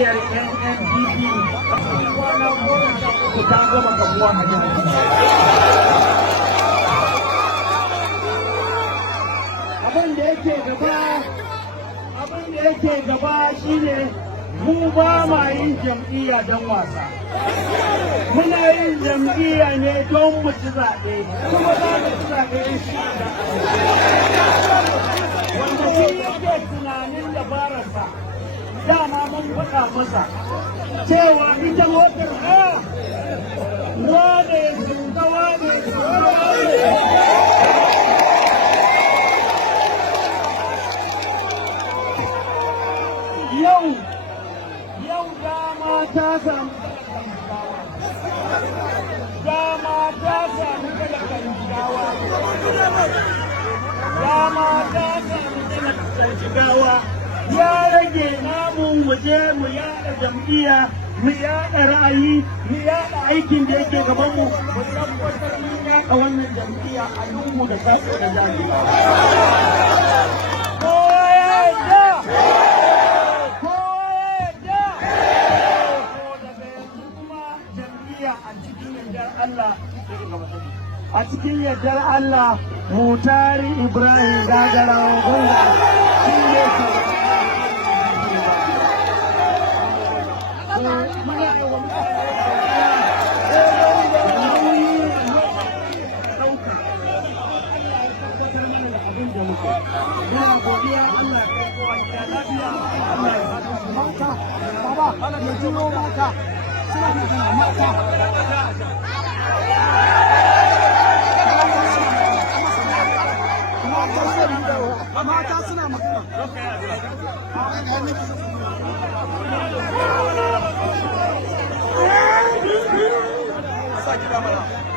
jam'iyyar NNPP kwana goma sha uku ta gama kamuwa a abin da yake gaba shine mu ba ma yin jam'iyya don wasa. Muna yin jam'iyya ne don mu ci zaɓe, kuma za mu ci zaɓe shi wanda shi yake tunanin dabararsa. Dama mun faɗa masa cewa ita motar haya wane shugaba ne yau dama ta samu talakan jigawa ya rage namu mu je mu yaɗa jam'iyya mu yaɗa ra'ayi mu yaɗa aikin da yake gaban mu tabbatar mun yaɗa wannan jam'iyya a lungu da sassa da jari. A cikin yardar Allah Mutari Ibrahim Gagarawa Gonga shi ne mata suna magana. Sa gida mana.